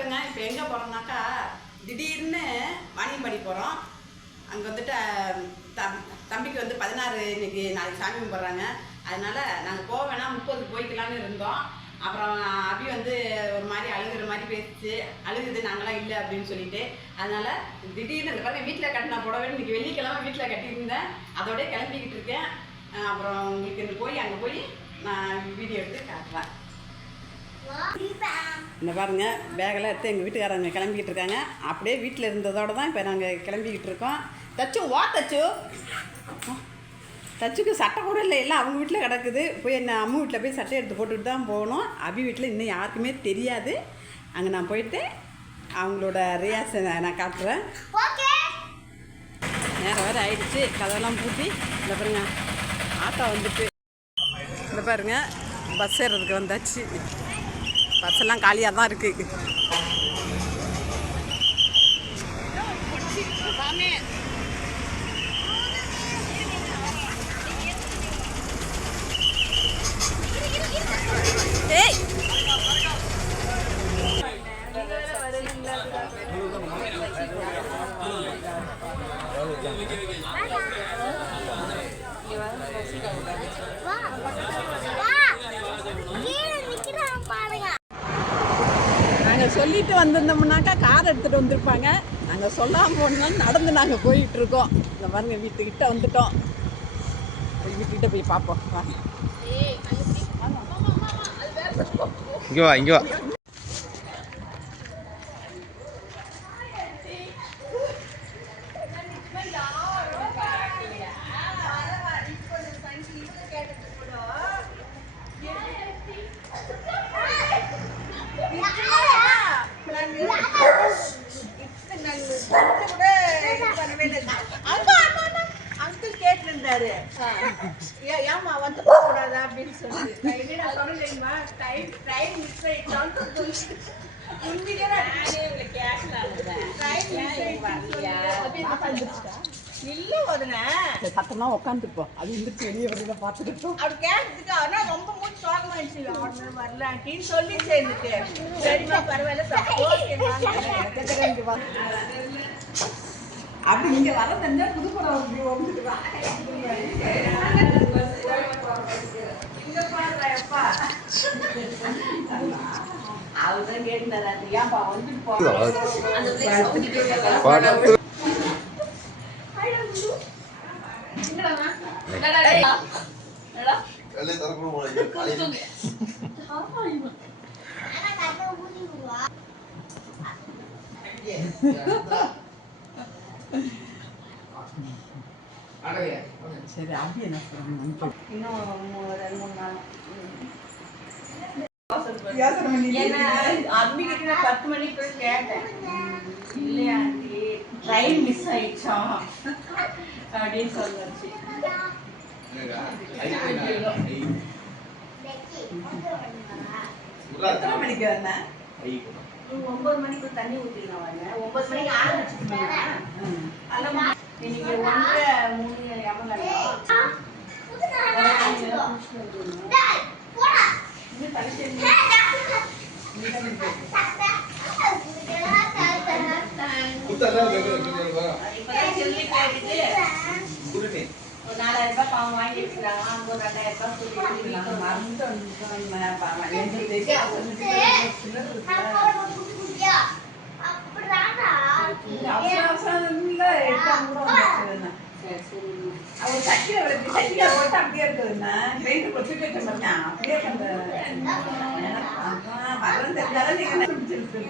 வணக்கங்க. இப்போ எங்கே போகிறோம்னாக்கா திடீர்னு வாணியம்பாடி போகிறோம். அங்கே வந்துட்டு தம்பிக்கு வந்து 16 இன்னைக்கு நாளைக்கு சாமி கும்பிட்றாங்க. அதனால் நாங்கள் போக வேணாம் 30 போய்க்கலான்னு இருந்தோம். அப்புறம் அபி வந்து ஒரு மாதிரி அழுகிற மாதிரி பேசிச்சு. அழுகுது நாங்களாம் இல்லை அப்படின்னு சொல்லிட்டு. அதனால் திடீர்னு இந்த பாருங்க வீட்டில் கட்டினா புடவை இன்னைக்கு வெள்ளிக்கிழமை வீட்டில் கட்டியிருந்தேன். அதோடய கிளம்பிக்கிட்டு இருக்கேன். அப்புறம் உங்களுக்கு இந்த போய் அங்கே போய் நான் வீடியோ எடுத்து காட்டுறேன். இந்த பாருங்க பேக்கெல்லாம் எடுத்து எங்கள் வீட்டுக்காரங்க கிளம்பிக்கிட்டு இருக்காங்க. அப்படியே வீட்டில் இருந்ததோடு தான் இப்போ நாங்கள் கிளம்பிக்கிட்டு இருக்கோம். தச்சு வா தச்சு, தச்சுக்கு சட்டை கூட இல்லை, எல்லாம் அவங்க வீட்டில் கிடக்குது. போய் என்ன அம்மா வீட்டில் போய் சட்டை எடுத்து போட்டுட்டு தான் போகணும். அபி வீட்டில் இன்னும் யாருக்குமே தெரியாது. அங்கே நான் போயிட்டு அவங்களோட ரியாஸை நான் காட்டுறேன். நேரம் வேறு ஆயிடுச்சு, கதெல்லாம் பூட்டி. இந்த பாருங்க ஆட்டோ வந்துட்டு, இந்த பாருங்க பஸ் ஏறதுக்கு வந்தாச்சு. பஸ் எல்லாம் காலியாக தான் இருக்குது. நாங்கள் சொல்லிட்டு வந்திருந்தோம்னாக்கா கார் எடுத்துகிட்டு வந்திருப்பாங்க. நாங்கள் சொல்லாமல் போனாலும் நடந்து நாங்கள் போயிட்டுருக்கோம். இந்த பாருங்க வீட்டுக்கிட்ட வந்துட்டோம். வீட்டுக்கிட்ட போய் பார்ப்போம். இங்கே வா இங்கே வா. அங்கிள் கேட்டிருந்தாரு ஏமா வந்து போகக்கூடாது அப்படின்னு சொல்லி நான் சொல்லலைங்கம்மா ட்ரெயின் மிஸ் ஆயிட்டோம். இல்லை ஒதுனே சத்தமா உட்காந்துருப்போம். அது இருந்துச்சு வெளியே வந்து பார்த்துக்கிட்டோம். அப்படி கேட்டதுக்கு ஆனால் ரொம்ப மூச்சு சோகமாயிடுச்சு. அவனு வரலான்ட்டின்னு சொல்லி சேர்ந்துட்டு சரிமா பரவாயில்ல அப்படி இங்கே வர தெரிஞ்சா புதுப்படம் வந்துட்டு வா. அவர்தான் கேட்டுனாரா ஏன்பா வந்துட்டு போ. சரி அப்படி என்ன சொல்லுங்க. இன்னும் 2-3 நாள் அம்மிக்கிட்ட 10 மணிக்கு போய் கேட்டேன். இல்லையா ஆண்டி ட்ரெயின் மிஸ் ஆயிடுச்சா அப்படின்னு சொல்லிச்சு. எத்தனை மணிக்கு வந்தேன்? 9 மணிக்கு தண்ணி ஊற்றிக்கலாம் வாங்க. 9 மணிக்கு ஆரம்பிச்சுட்டு இன்னைக்கு 1-3 ஒரு 4000 ரூபாய் பாவம் வாங்கி வச்சுக்கிறாங்க. அங்கே ஒரு 2000 அவர் சட்டியில சட்டியில போட்டு அப்படியே இருக்குதுண்ணா. பெயிண்ட் கொச்சிட்டு வச்ச மாதிரியா அப்படியே அந்த வரன்னு தெரிஞ்சாலும் நீங்க பிடிச்சிருக்கு.